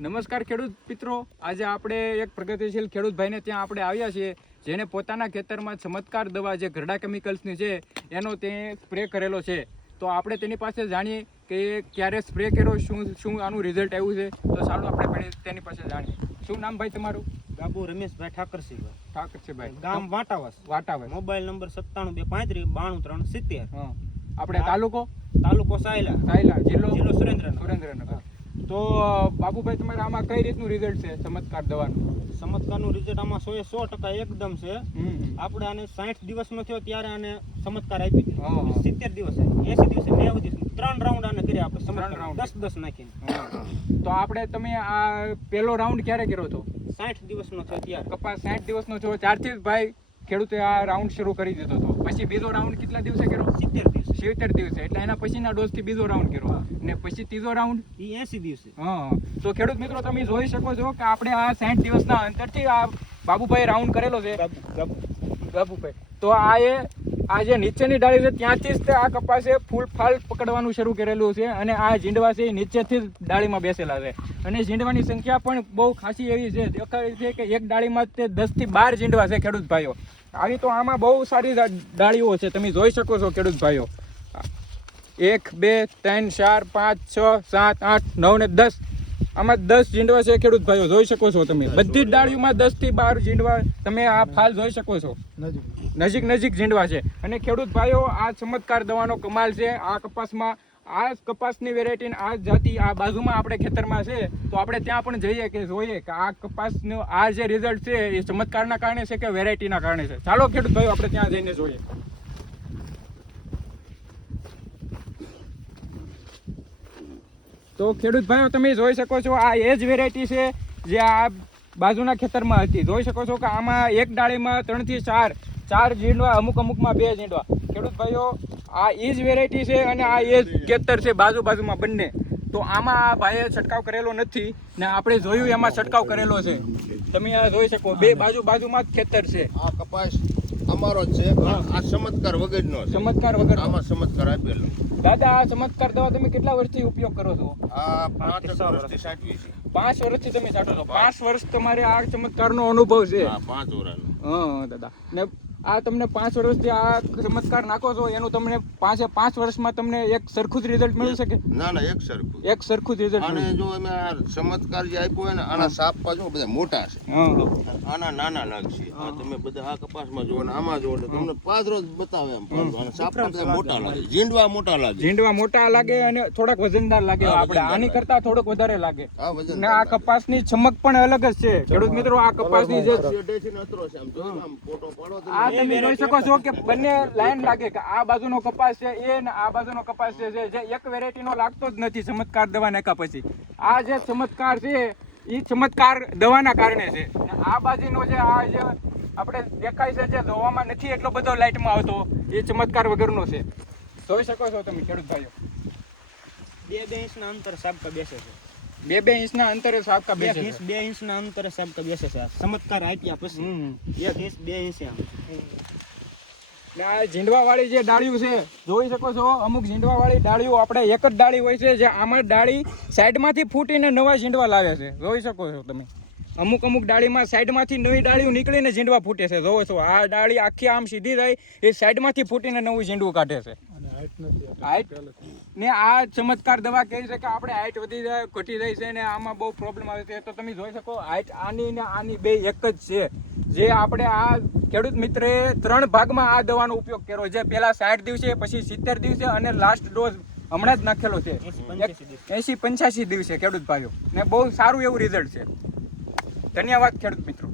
નમસ્કાર ખેડૂત મિત્રો, આજે આપણે એક પ્રગતિશીલ ખેડૂત ભાઈને ત્યાં આપણે આવ્યા છીએ, જેને પોતાના ખેતરમાં ચમત્કાર દવા જે ઘરડા કેમિકલ્સની છે એનો તે સ્પ્રે કરેલો છે. તો આપણે તેની પાસે જાણીએ કે ક્યારે સ્પ્રે કર્યો, શું આનું રિઝલ્ટ આવ્યું છે. તો ચાલો આપણે તેની પાસે જાણીએ. શું નામ ભાઈ તમારું? બાબુ રમેશભાઈ ઠાકરસિંહભાઈ, ગામ વાટાવસ. Mobile number 9723539370. હા, આપણે તાલુકો સાયલા, જિલ્લો સુરેન્દ્રનગર. તો બાબુભાઈ, તમારે આમાં કઈ રીતનું રિઝલ્ટ છે ચમત્કાર દવાનું? ચમત્કારનું રિઝલ્ટ આમાં 100% એકદમ છે. આપણે આને 60 દિવસનો થયો ત્યારે આને ચમત્કાર આપી દીધો. 70 દિવસે, 80 દિવસે, 90 દિવસે 3 રાઉન્ડ આને કર્યા આપણે. 3 રાઉન્ડ 10 નાખીને. તો તમે આ પહેલો રાઉન્ડ ક્યારે કર્યો હતો? 60 દિવસનો થયો ત્યારે. કપાસ 60 દિવસનો થયો ત્યારથી જ ભાઈ ખેડૂતે આ રાઉન્ડ શરૂ કરી દીધો હતો. પછી બીજો રાઉન્ડ કેટલા દિવસે કર્યો? 70 દિવસે. એટલે એના પછીના ડોઝથી બીજો રાઉન્ડ કર્યો, ને પછી ત્રીજો રાઉન્ડ 80 દિવસે. તો ખેડૂત મિત્રો, તમે જોઈ શકો છો કે આપણે આ 60 દિવસના અંતરથી આ બાબુભાઈ રાઉન્ડ કરેલો છે. બાબુભાઈ, તો આ જે નીચેની ડાળી છે ત્યાંથી જ આ કપાસે ફૂલ ફાલ પકડવાનું શરૂ કરેલું છે, અને આ ઝીંડવા છે એ નીચેથી જ ડાળીમાં બેસેલા છે. અને ઝીંડવાની સંખ્યા પણ બહુ ખાસી એવી છે, દેખાય છે કે એક ડાળીમાં તે 10 થી 12 ઝીંડવા છે ખેડૂત ભાઈઓ. આવી તો આમાં બહુ સારી ડાળીઓ છે, તમે જોઈ શકો છો ખેડૂત ભાઈઓ. 1 2 3 4 5 6 7 8 9 ને 10, આમાં 10 ઝીંડવા છે ખેડૂત ભાઈઓ, જોઈ શકો છો તમે. બધી જ ડાળીઓમાં 10 થી 12 ઝીંડવા, તમે આ ફાલ જોઈ શકો છો. નજીક ઝીંડવા છે. અને ખેડૂત ભાઈઓ, આ ચમત્કાર દવાનો કમાલ છે. આ કપાસમાં, આ કપાસની વેરાયટી, આ જાતિ આ બાજુમાં આપણે ખેતરમાં છે, તો આપણે ત્યાં પણ જઈએ કે જોઈએ કે આ કપાસનું આ જે રિઝલ્ટ છે એ ચમત્કારના કારણે છે કે વેરાયટીના કારણે છે. ચાલો ખેડૂત ભાઈઓ, આપણે ત્યાં જઈને જોઈએ. તો ખેડૂત ભાઈઓ, તમે જોઈ શકો છો આ એ જ વેરાયટી છે જે આ બાજુના ખેતરમાં હતી. જોઈ શકો છો કે આમાં એક ડાળીમાં 3 થી 4 ઝીંડવા, અમુકમાં 2 ઝીંડવા. ખેડૂત ભાઈઓ, આ એ જ વેરાયટી છે અને આ એ જ ખેતર છે, બાજુમાં બંને. તો આમાં આ ભાઈએ છંટકાવ કરેલો નથી, ને આપણે જોયું એમાં છંટકાવ કરેલો છે. તમે આ જોઈ શકો, બે બાજુમાં જ ખેતર છે. આ કપાસ અમારો જ છે. આ ચમત્કાર વગરનો છે. ચમત્કાર વગર. આમાં ચમત્કાર આપેલો. દાદા, આ ચમત્કાર દવા તમે કેટલા વર્ષથી ઉપયોગ કરો છો? આ 5 વર્ષથી સાચવી છે. 5 વર્ષથી તમે છાંટો છો? 5 વર્ષ તમારે આ ચમત્કારનો અનુભવ છે? હા, 5 વર્ષનો. હા દાદા. ને આ તમને 5 વર્ષથી આ ચમત્કાર નાખો છો, એનું તમને 5 વર્ષમાં તમને એક સરખું જ રિઝલ્ટ મળી શકે? ના, એક સરખું જ રિઝલ્ટ. અને જો અમે આ ચમત્કાર જે આપ્યો હોય ને, આના સાપા જો બધા મોટા છે, આના નાના લાગશે. આ તમે બધા આ કપાસમાં જો ને આમાં જો, તમને 5 રોજ બતાવે એમ. અને સાપા બધા મોટા લાગે, ઝીંડવા મોટા લાગે અને થોડાક વજનદાર લાગે. આપણે આની કરતા થોડોક વધારે લાગે. હા, વજન. ને આ કપાસની ચમક પણ અલગ જ છે ખેડૂત મિત્રો. આ કપાસની જે અતરો છે, આમ જો આમ ફોટો પાડો તો આ તમે જોઈ શકો છો કે બંને લાઈન લાગે કે આ બાજુનો કપાસ છે એ ને આ બાજુનો કપાસ છે, જે એક વેરાયટીનો લાગતો જ નથી ચમત્કાર દવા નાખ્યા પછી. આ જે ચમત્કાર છે એ ચમત્કાર દવાના કારણે છે. આ બાજુનો જે આ જે આપણે દેખાય છે, જે જોવામાં નથી એટલો બધો લાઇટમાં આવતો, એ ચમત્કાર વગરનો છે. જોઈ શકો છો તમે ખેડૂત ભાઈઓ. 2 ઇંચના અંતરે સાબકા બેસે છે. 2 ઇંચના અંતરે સાબકા બેસે છે. 2 ઇંચના અંતરે સાબકા બેસે છે. ચમત્કાર આપ્યા પછી 1 ઇંચ 2 ઇંચ આમ. આ ઝીંડવા વાળી જે ડાળીઓ છે, જોઈ શકો છો, અમુક ઝીંડવા વાળી ડાળીઓ, આપણે એક જ ડાળી હોય છે, જે આમાં ડાળી સાઈડમાંથી ફૂટીને નવા ઝીંડવા લાવે છે. જોઈ શકો છો તમે, અમુક ડાળીમાં સાઈડમાંથી નવી ડાળીઓ નીકળીને ઝીંડવા ફૂટે છે. જોવો છો, આ ડાળી આખી આમ સીધી જાય, એ સાઈડમાંથી ફૂટીને નવું ઝીંડવું કાઢે છે. હાઈટ ને આ ચમત્કાર દવા કહે છે કે આપણે હાઈટ વધી જાય, ઘટી જાય છે, ને આમાં બહુ પ્રોબ્લેમ આવે છે. તો તમે જોઈ શકો, હાઈટ આની ને આની બે એક જ છે. જે આપણે આ ખેડૂત મિત્રે 3 ભાગમાં આ દવાનો ઉપયોગ કર્યો, જે પહેલા 60 દિવસે, પછી 70 દિવસે, અને લાસ્ટ ડોઝ હમણાં જ નાખેલો છે 80-85 દિવસે ખેડૂત ભાઈઓ. ને બહુ સારું એવું રિઝલ્ટ છે. ધન્યવાદ ખેડૂત મિત્રો.